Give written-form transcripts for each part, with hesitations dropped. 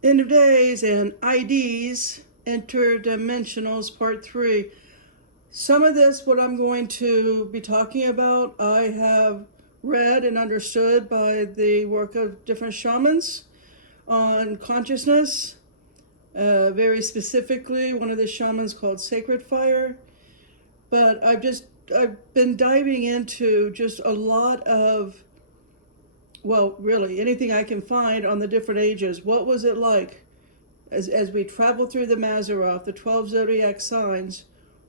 End of days and IDs, interdimensionals, part 3. Some of this, what I'm going to be talking about, I have read and understood by the work of different shamans on consciousness. Very specifically, one of the shamans called Sacred Fire. But I've been diving into just a lot of, well, really anything I can find on the different ages. What was it like as we travel through the Mazzaroth, the 12 zodiac signs?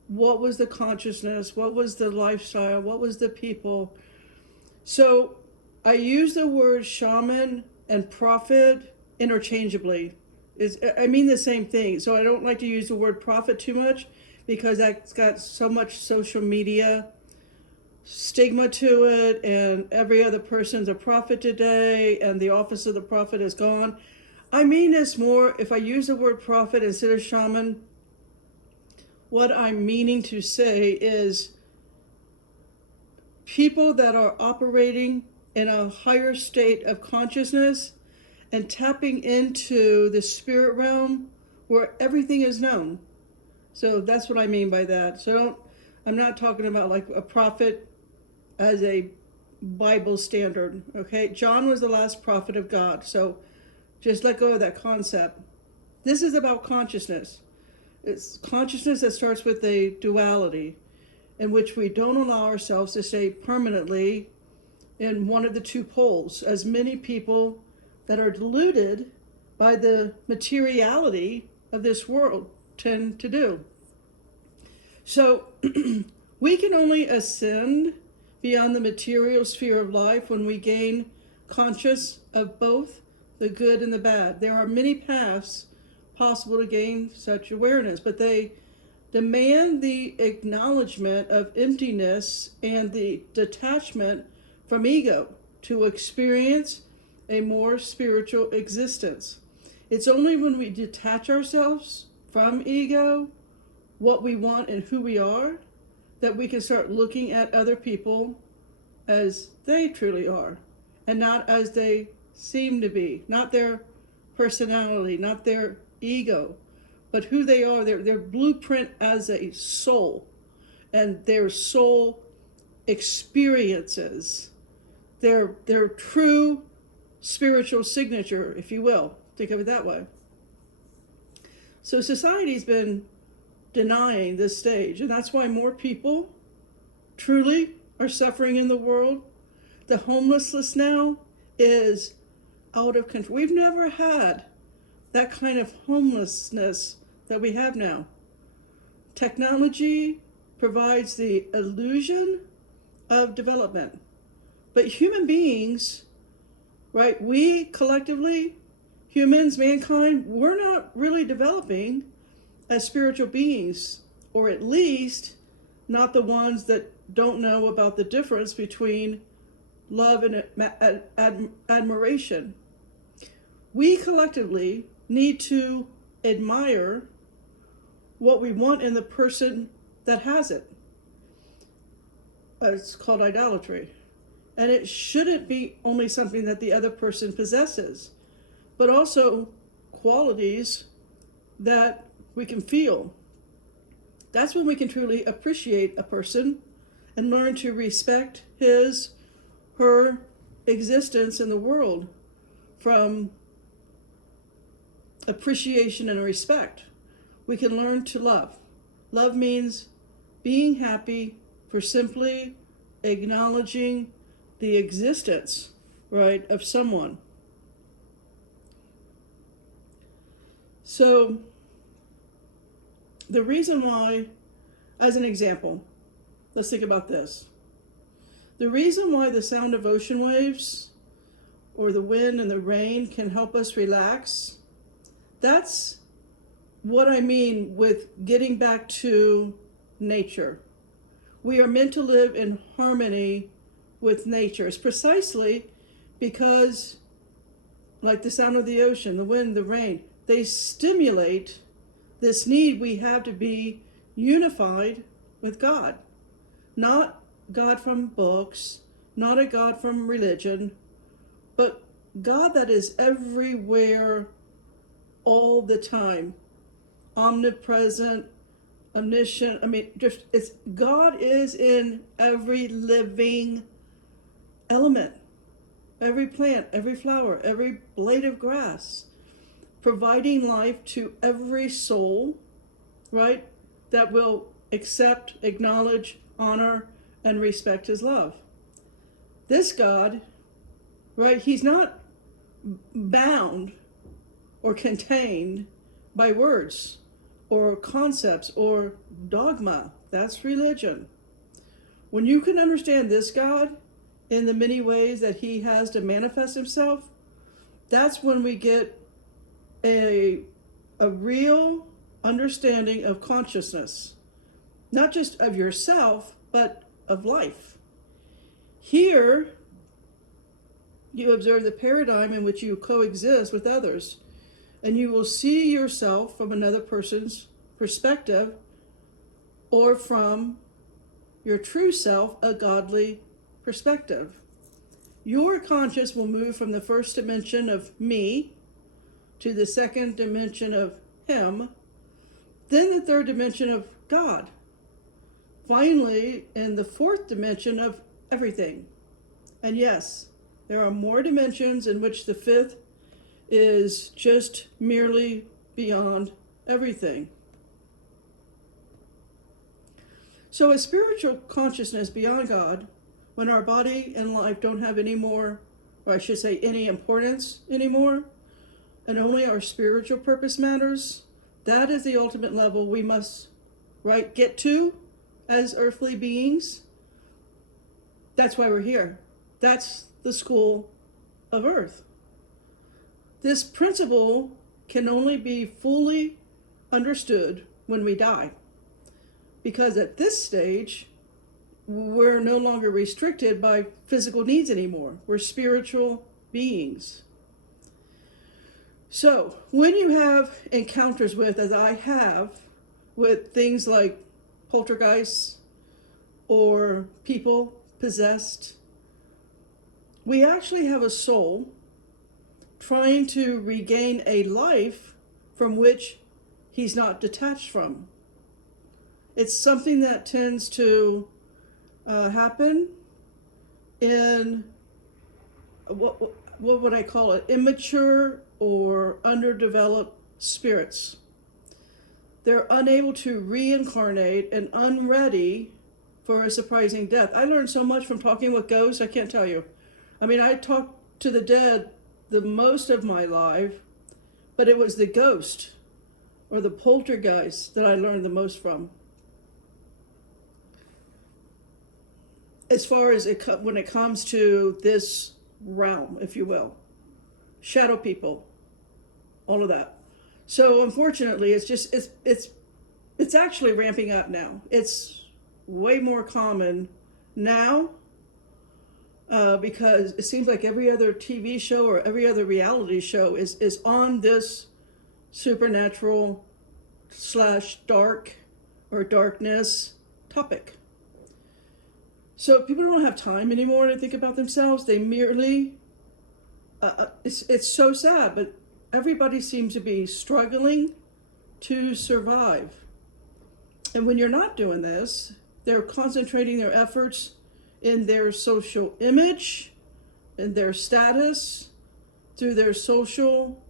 What was the consciousness? What was the lifestyle? What was the people? So I use the word shaman and prophet interchangeably. I mean the same thing. So I don't like to use the word prophet too much because that's got so much social media stigma to it, and every other person's a prophet today, and the office of the prophet is gone. I mean this more, if I use the word prophet instead of shaman, what I'm meaning to say is people that are operating in a higher state of consciousness and tapping into the spirit realm where everything is known. So that's what I mean by that. I'm not talking about like a prophet as a Bible standard, okay? John was the last prophet of God, so just let go of that concept. This is about consciousness. It's consciousness that starts with a duality in which we don't allow ourselves to stay permanently in one of the two poles, as many people that are deluded by the materiality of this world tend to do. So we can only ascend beyond the material sphere of life when we gain conscious of both the good and the bad. There are many paths possible to gain such awareness, but they demand the acknowledgement of emptiness and the detachment from ego to experience a more spiritual existence. It's only when we detach ourselves from ego, what we want and who we are, that we can start looking at other people as they truly are and not as they seem to be, not their personality, not their ego, but who they are, their blueprint as a soul and their soul experiences, their true spiritual signature, if you will. Think of it that way. So society's been denying this stage, and that's why more people truly are suffering in the world. The homelessness now is out of control. We've never had that kind of homelessness that we have now. Technology provides the illusion of development, but human beings, right, we collectively, humans, mankind, we're not really developing as spiritual beings, or at least not the ones that don't know about the difference between love and admiration. We collectively need to admire what we want in the person that has it. It's called idolatry. And it shouldn't be only something that the other person possesses, but also qualities that we can feel. That's when we can truly appreciate a person and learn to respect his, her existence in the world from appreciation and respect. We can learn to love. Love means being happy for simply acknowledging the existence, right, of someone. So the reason why, as an example, let's think about this. The reason why the sound of ocean waves or the wind and the rain can help us relax, that's what I mean with getting back to nature. We are meant to live in harmony with nature. It's precisely because, like the sound of the ocean, the wind, the rain, they stimulate this need we have to be unified with God. Not God from books, not a God from religion, but God that is everywhere all the time, omnipresent, omniscient. I mean, just it's God is in every living element, every plant, every flower, every blade of grass, providing life to every soul, right, that will accept, acknowledge, honor, and respect his love. This God, right, he's not bound or contained by words or concepts or dogma. That's religion. When you can understand this God in the many ways that he has to manifest himself, that's when we get a real understanding of consciousness, not just of yourself, but of life. Here, you observe the paradigm in which you coexist with others, and you will see yourself from another person's perspective or from your true self, a godly perspective. Your conscious will move from the first dimension of me to the second dimension of him, then the third dimension of God, finally in the fourth dimension of everything. And yes, there are more dimensions in which the fifth is just merely beyond everything. So a spiritual consciousness beyond God, when our body and life don't have any more, or I should say any importance anymore, and only our spiritual purpose matters, that is the ultimate level we must, right, get to as earthly beings. That's why we're here. That's the school of earth. This principle can only be fully understood when we die, because at this stage, we're no longer restricted by physical needs anymore. We're spiritual beings. So when you have encounters with, as I have, with things like poltergeists or people possessed, we actually have a soul trying to regain a life from which he's not detached from. It's something that tends to happen in what would I call it? Immature or underdeveloped spirits. They're unable to reincarnate and unready for a surprising death. I learned so much from talking with ghosts, I can't tell you. I mean, I talked to the dead the most of my life, but it was the ghost or the poltergeist that I learned the most from. As far as when it comes to this realm, if you will, shadow people, all of that. So unfortunately, it's actually ramping up now. It's way more common now because it seems like every other TV show or every other reality show is on this supernatural / dark or darkness topic. So people don't have time anymore to think about themselves. They merely, it's so sad, but everybody seems to be struggling to survive. And when you're not doing this, they're concentrating their efforts in their social image, in their status, through their social,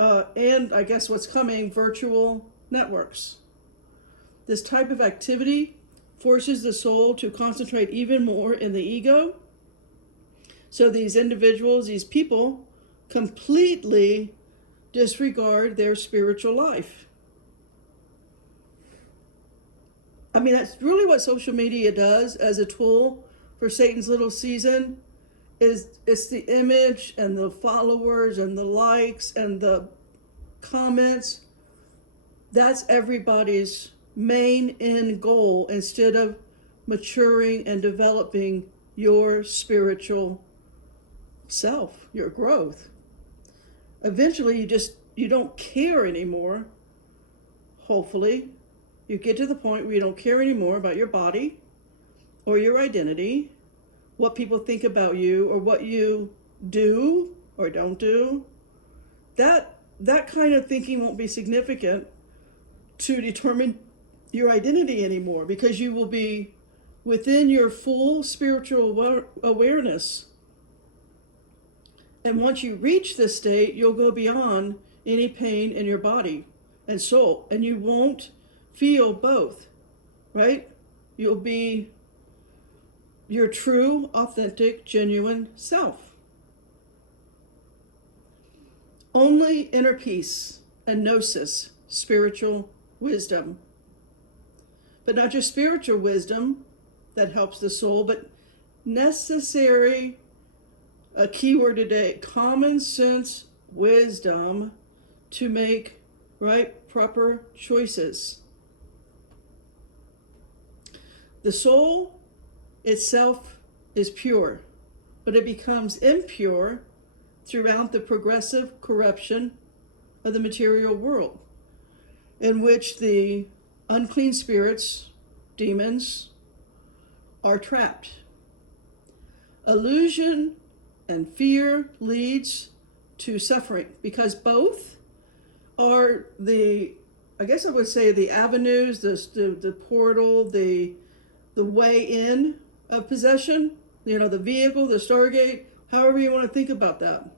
and I guess what's coming, virtual networks. This type of activity forces the soul to concentrate even more in the ego. So these individuals, these people, completely disregard their spiritual life. I mean, that's really what social media does as a tool for Satan's little season. It's the image and the followers and the likes and the comments. That's everybody's main end goal, instead of maturing and developing your spiritual self, your growth. Eventually you don't care anymore. Hopefully you get to the point where you don't care anymore about your body or your identity, what people think about you or what you do or don't do. That that kind of thinking won't be significant to determine your identity anymore, because you will be within your full spiritual awareness. And once you reach this state, you'll go beyond any pain in your body and soul, and you won't feel both, right? You'll be your true, authentic, genuine self. Only inner peace and gnosis, spiritual wisdom. But not just spiritual wisdom that helps the soul, but necessary, a key word today, common sense wisdom to make right, proper choices. The soul itself is pure, but it becomes impure throughout the progressive corruption of the material world, in which the unclean spirits, demons, are trapped. Illusion and fear leads to suffering, because both are the, I guess I would say, the avenues, the portal, the way in of possession, the vehicle, the stargate, however you want to think about that.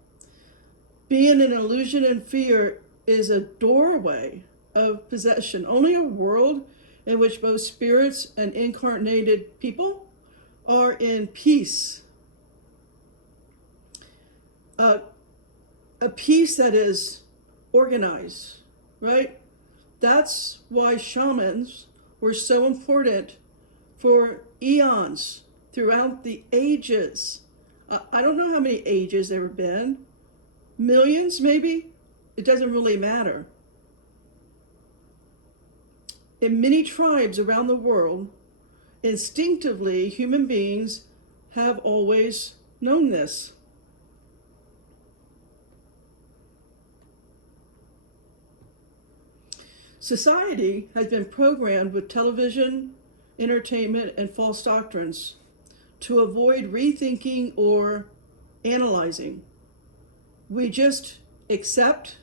Being in illusion and fear is a doorway of possession. Only a world in which both spirits and incarnated people are in peace. A peace that is organized, right? That's why shamans were so important for eons throughout the ages. I don't know how many ages there have been. Millions, maybe? It doesn't really matter. In many tribes around the world, instinctively, human beings have always known this. Society has been programmed with television, entertainment, and false doctrines to avoid rethinking or analyzing. We just accept,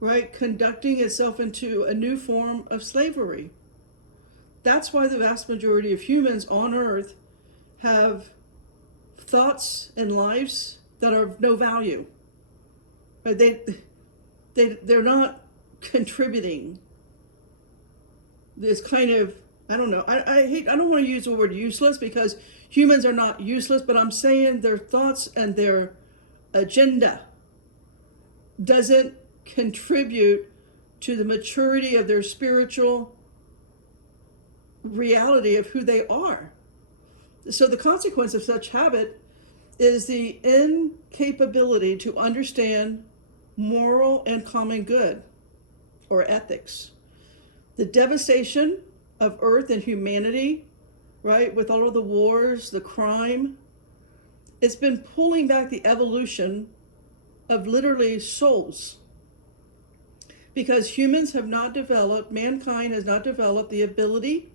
right, conducting itself into a new form of slavery. That's why the vast majority of humans on Earth have thoughts and lives that are of no value. Right? They're not contributing. This kind of, I don't know, I don't want to use the word useless, because humans are not useless, but I'm saying their thoughts and their agenda doesn't contribute to the maturity of their spiritual reality of who they are. So the consequence of such habit is the incapability to understand moral and common good, or ethics. The devastation of Earth and humanity, right, with all of the wars, the crime, it's been pulling back the evolution of literally souls. Because humans have not developed, mankind has not developed the ability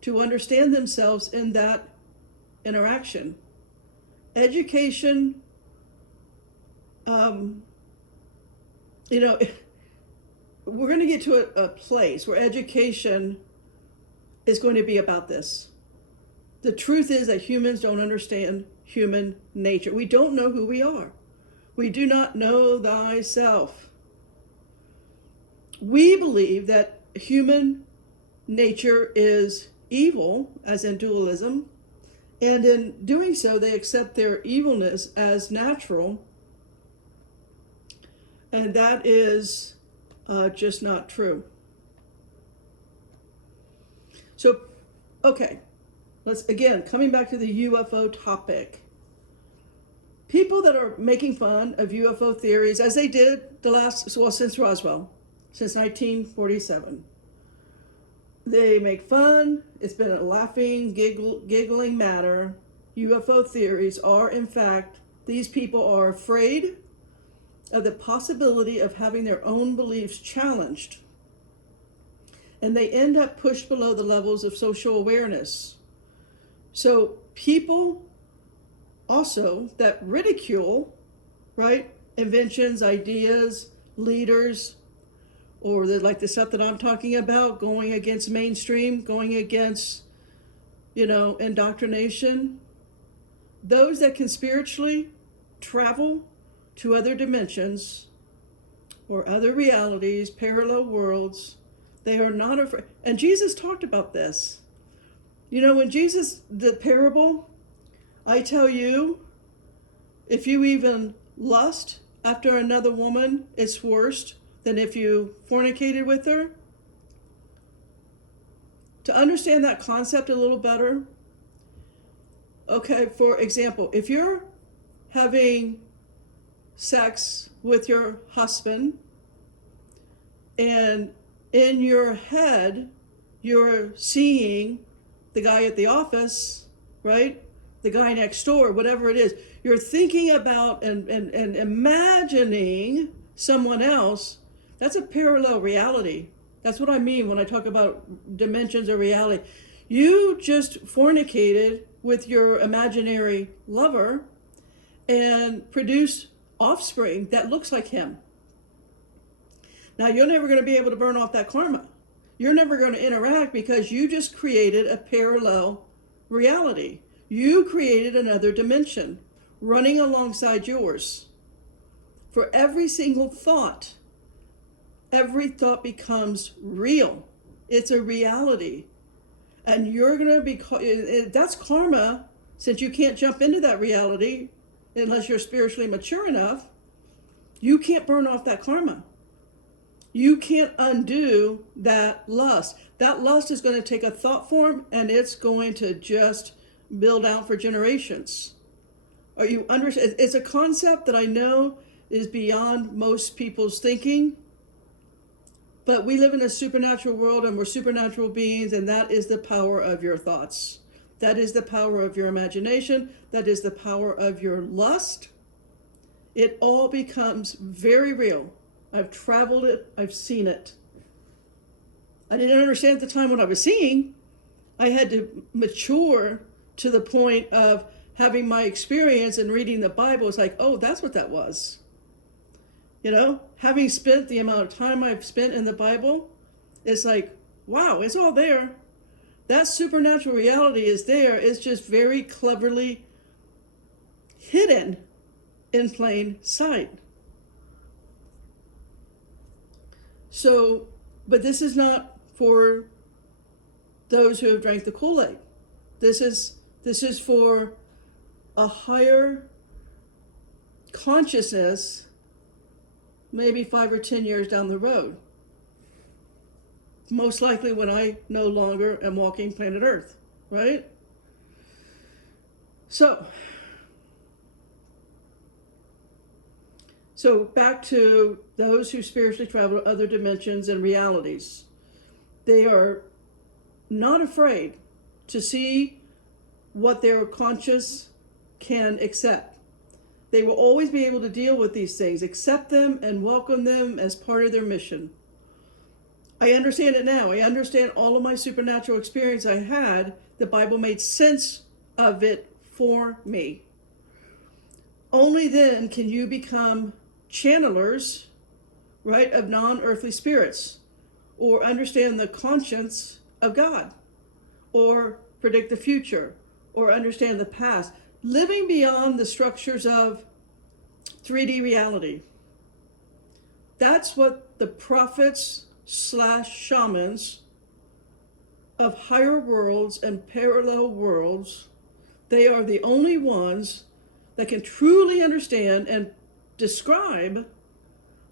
to understand themselves in that interaction. Education, we're going to get to a place where education is going to be about this. The truth is that humans don't understand human nature. We don't know who we are. We do not know thyself. We believe that human nature is evil, as in dualism, and in doing so, they accept their evilness as natural, and that is just not true. So, okay, let's, again, coming back to the UFO topic. People that are making fun of UFO theories, as they did since Roswell, since 1947. They make fun. It's been a laughing, giggling matter. UFO theories are, in fact, these people are afraid of the possibility of having their own beliefs challenged. And they end up pushed below the levels of social awareness. So people also that ridicule, right, inventions, ideas, leaders, or like the stuff that I'm talking about, going against mainstream, going against, indoctrination. Those that can spiritually travel to other dimensions or other realities, parallel worlds, they are not afraid. And Jesus talked about this. When Jesus, the parable, I tell you, if you even lust after another woman, it's worse than if you fornicated with her. To understand that concept a little better, okay, for example, if you're having sex with your husband and in your head you're seeing the guy at the office, right? The guy next door, whatever it is. You're thinking about and imagining someone else. That's a parallel reality. That's what I mean when I talk about dimensions of reality. You just fornicated with your imaginary lover and produced offspring that looks like him. Now, you're never going to be able to burn off that karma. You're never going to interact because you just created a parallel reality. You created another dimension running alongside yours. For every single thought, every thought becomes real. It's a reality. And you're going to be, that's karma, since you can't jump into that reality unless you're spiritually mature enough. You can't burn off that karma. You can't undo that lust. That lust is going to take a thought form and it's going to just build out for generations. Are you understand? It's a concept that I know is beyond most people's thinking, but we live in a supernatural world and we're supernatural beings, and that is the power of your thoughts. That is the power of your imagination. That is the power of your lust. It all becomes very real. I've traveled it. I've seen it. I didn't understand at the time what I was seeing. I had to mature to the point of having my experience and reading the Bible. It's like, oh, that's what that was. Having spent the amount of time I've spent in the Bible, it's like, wow, it's all there. That supernatural reality is there. It's just very cleverly hidden in plain sight. So, but this is not for those who have drank the Kool-Aid. This is for a higher consciousness, maybe 5 or 10 years down the road. Most likely when I no longer am walking planet Earth, right? So back to those who spiritually travel to other dimensions and realities. They are not afraid to see what their conscious can accept. They will always be able to deal with these things, accept them, and welcome them as part of their mission. I understand it now. I understand all of my supernatural experience I had. The Bible made sense of it for me. Only then can you become channelers, right, of non-earthly spirits, or understand the conscience of God, or predict the future, or understand the past, living beyond the structures of 3D reality. That's what the prophets / shamans of higher worlds and parallel worlds, they are the only ones that can truly understand and describe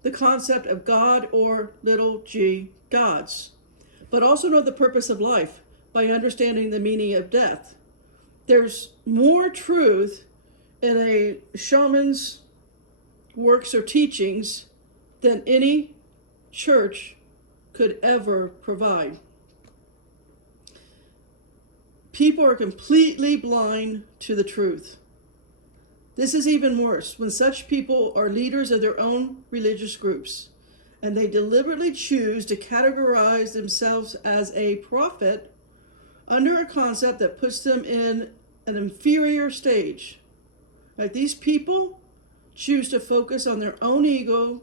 the concept of God or little g gods, but also know the purpose of life by understanding the meaning of death. There's more truth in a shaman's works or teachings than any church could ever provide. People are completely blind to the truth. This is even worse when such people are leaders of their own religious groups and they deliberately choose to categorize themselves as a prophet under a concept that puts them in an inferior stage. Like, these people choose to focus on their own ego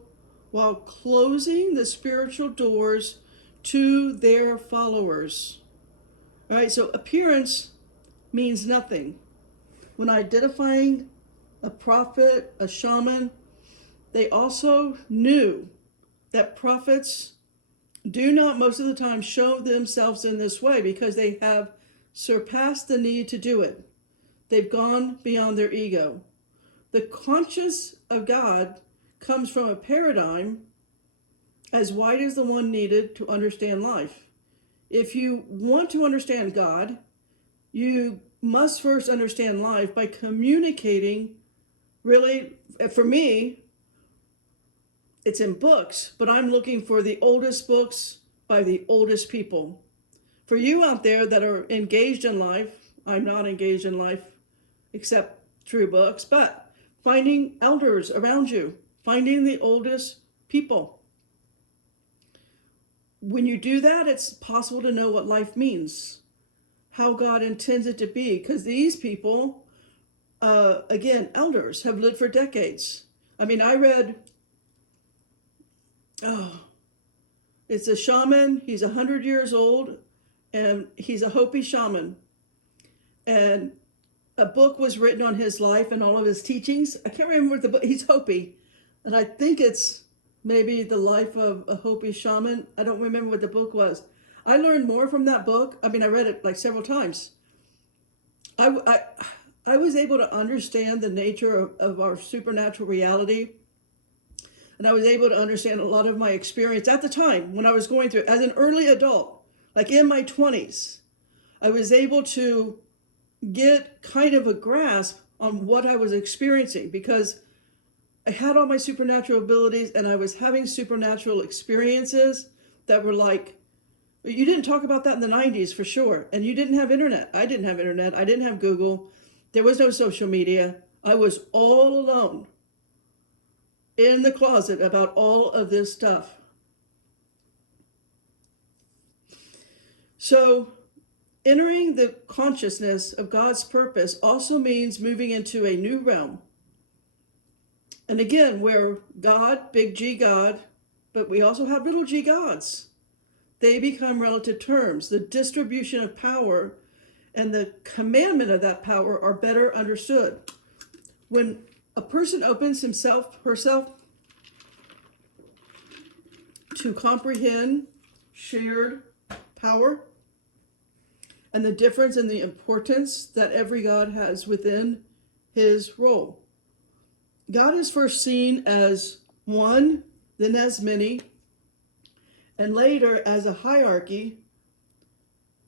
while closing the spiritual doors to their followers. All right, so appearance means nothing. When identifying a prophet, a shaman, they also knew that prophets do not most of the time show themselves in this way because they have surpassed the need to do it. They've gone beyond their ego. The conscience of God comes from a paradigm as wide as the one needed to understand life. If you want to understand God, you must first understand life by communicating. Really, for me, it's in books, but I'm looking for the oldest books by the oldest people. For you out there that are engaged in life, I'm not engaged in life except through books, but finding elders around you, finding the oldest people. When you do that, it's possible to know what life means, how God intends it to be, because these people, again, elders, have lived for decades. I mean, I read, it's a shaman, he's 100 years old, and he's a Hopi shaman. And a book was written on his life and all of his teachings. I can't remember what the book, he's Hopi, and I think it's maybe The Life of a Hopi Shaman. I don't remember what the book was. I learned more from that book. I mean, I read it like several times. I was able to understand the nature of our supernatural reality. And I was able to understand a lot of my experience at the time when I was going through it. As an early adult, like in my 20s, I was able to get kind of a grasp on what I was experiencing because I had all my supernatural abilities and I was having supernatural experiences that were like, you didn't talk about that in the 90s for sure. And you didn't have internet. I didn't have internet. I didn't have Google. There was no social media. I was all alone in the closet about all of this stuff. So entering the consciousness of God's purpose also means moving into a new realm. And again, where God, big G God, but we also have little g gods. They become relative terms. The distribution of power and the commandment of that power are better understood. When a person opens herself to comprehend shared power and the difference and the importance that every God has within his role. God is first seen as one, then as many, and later as a hierarchy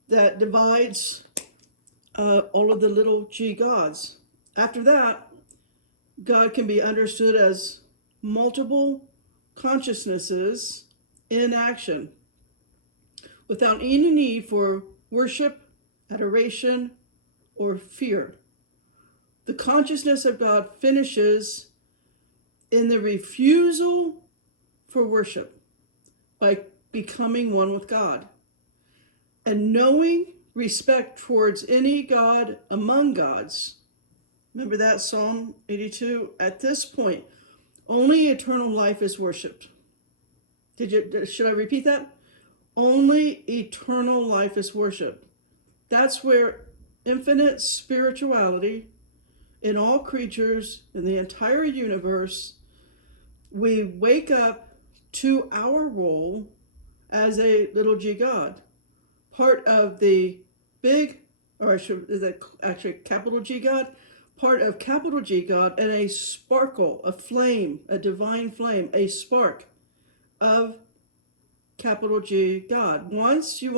that divides all of the little g gods. After that, God can be understood as multiple consciousnesses in action without any need for worship, adoration, or fear. The consciousness of God finishes in the refusal for worship by becoming one with God and knowing respect towards any God among gods. Remember that Psalm 82? At this point, only eternal life is worshipped. Should I repeat that? Only eternal life is worshipped. That's where infinite spirituality in all creatures in the entire universe, we wake up to our role as a little g God, part of the big, or is that actually capital G God? Part of capital G God and a sparkle, a flame, a divine flame, a spark of capital G God. Once you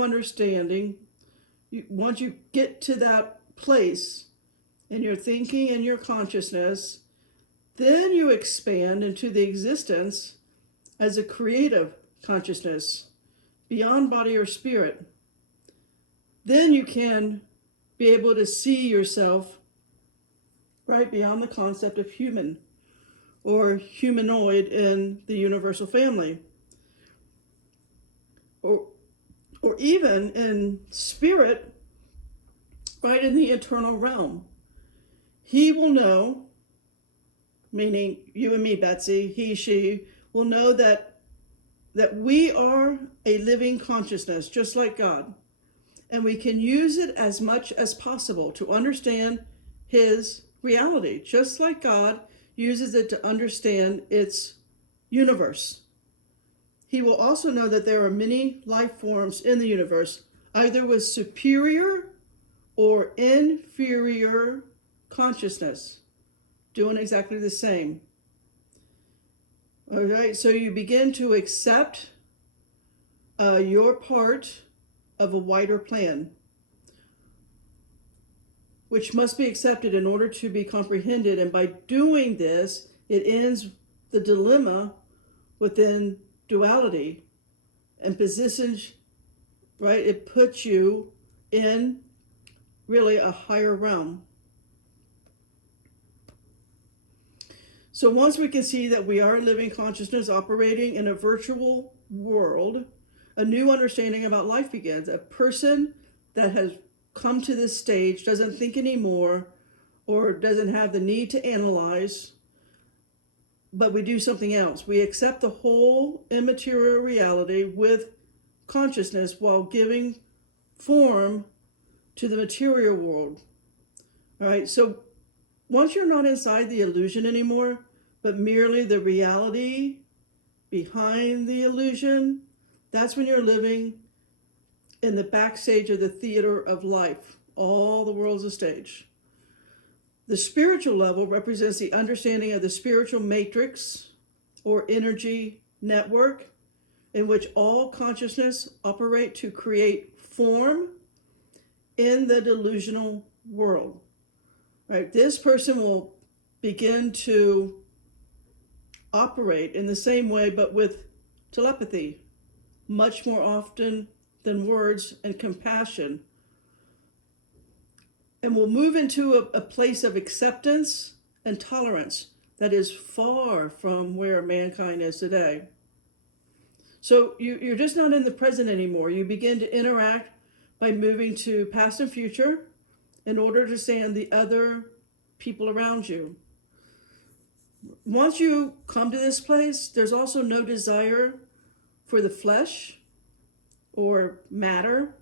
get to that place in your thinking and your consciousness, then you expand into the existence as a creative consciousness beyond body or spirit. Then you can be able to see yourself right beyond the concept of human or humanoid in the universal family. Or even in spirit, right in the eternal realm. He will know, meaning you and me, Betsy, he, she, will know that we are a living consciousness, just like God. And we can use it as much as possible to understand his reality, just like God uses it to understand its universe. He will also know that there are many life forms in the universe, either with superior or inferior consciousness, doing exactly the same. All right, so you begin to accept your part of a wider plan, which must be accepted in order to be comprehended. And by doing this, it ends the dilemma within duality and positions, right? It puts you in really a higher realm. So once we can see that we are a living consciousness operating in a virtual world, a new understanding about life begins. A person that has come to this stage doesn't think anymore or doesn't have the need to analyze, but we do something else. We accept the whole immaterial reality with consciousness while giving form to the material world. All right, so once you're not inside the illusion anymore, but merely the reality behind the illusion, that's when you're living in the backstage of the theater of life. All the world's a stage. The spiritual level represents the understanding of the spiritual matrix or energy network in which all consciousness operate to create form in the delusional world. Right? This person will begin to operate in the same way, but with telepathy, much more often than words, and compassion. And will move into a place of acceptance and tolerance that is far from where mankind is today. So you're just not in the present anymore. You begin to interact by moving to past and future in order to understand the other people around you. Once you come to this place, there's also no desire for the flesh or matter.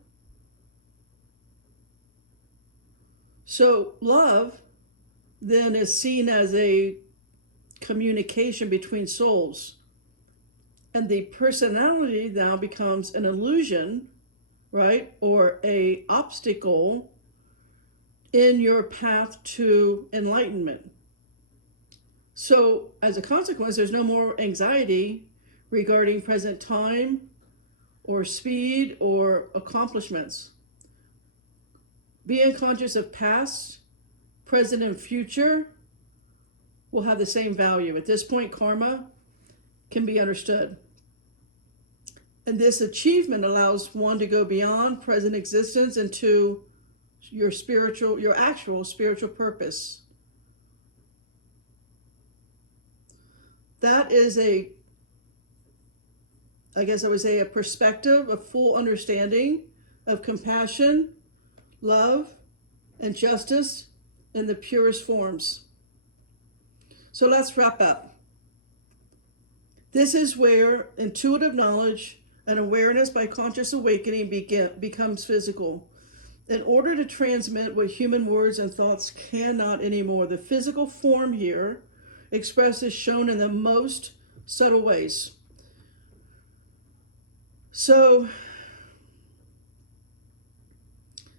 So love then is seen as a communication between souls. And the personality now becomes an illusion, right? Or an obstacle in your path to enlightenment. So as a consequence, there's no more anxiety regarding present time or speed or accomplishments. Being conscious of past, present, and future will have the same value. At this point, karma can be understood. And this achievement allows one to go beyond present existence into your actual spiritual purpose. That is a perspective, a full understanding of compassion, love, and justice in the purest forms. So let's wrap up. This is where intuitive knowledge and awareness by conscious awakening becomes physical. In order to transmit what human words and thoughts cannot anymore, the physical form here expressed is shown in the most subtle ways. So,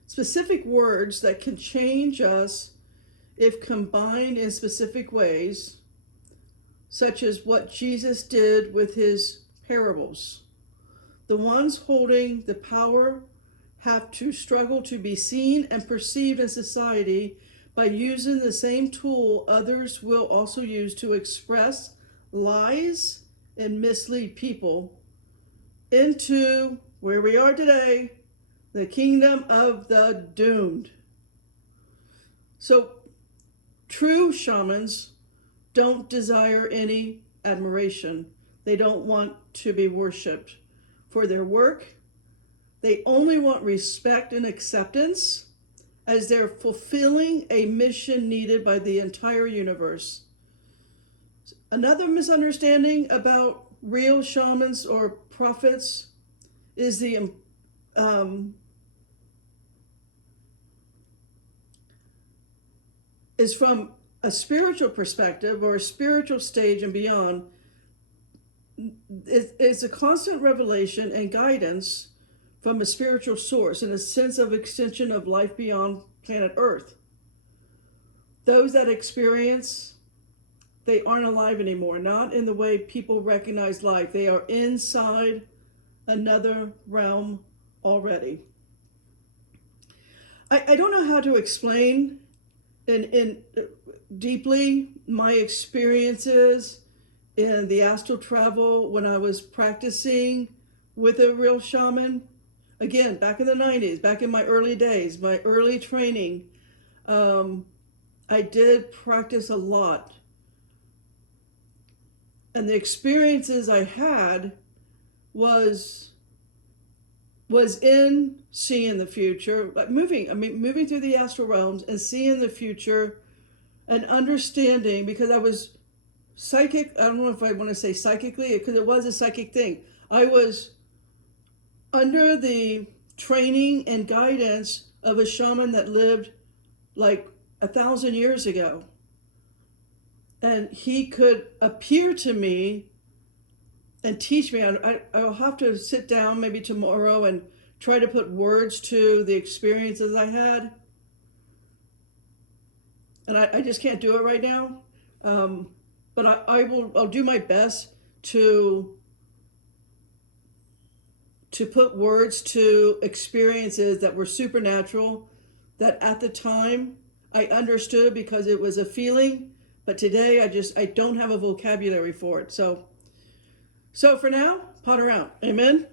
specific words that can change us if combined in specific ways, such as what Jesus did with his parables. The ones holding the power have to struggle to be seen and perceived in society by using the same tool others will also use to express lies and mislead people into where we are today, the kingdom of the doomed. So true shamans don't desire any admiration. They don't want to be worshipped for their work. They only want respect and acceptance as they're fulfilling a mission needed by the entire universe. Another misunderstanding about real shamans or prophets is the is from a spiritual perspective or a spiritual stage and beyond. It's a constant revelation and guidance from a spiritual source and a sense of extension of life beyond planet Earth. Those that experience, they aren't alive anymore, not in the way people recognize life. They are inside another realm already. I don't know how to explain in deeply my experiences in the astral travel when I was practicing with a real shaman. Again, back in the 90s, back in my early days, my early training, I did practice a lot. And the experiences I had was in seeing the future, like moving through the astral realms and seeing the future and understanding, because I was psychic. I don't know if I want to say psychically, because it was a psychic thing. I was under the training and guidance of a shaman that lived like 1,000 years ago. And he could appear to me and teach me. I'll have to sit down maybe tomorrow and try to put words to the experiences I had. And I just can't do it right now. But I'll do my best to put words to experiences that were supernatural, that at the time I understood because it was a feeling, but today I don't have a vocabulary for it. So for now, Potter out. Amen.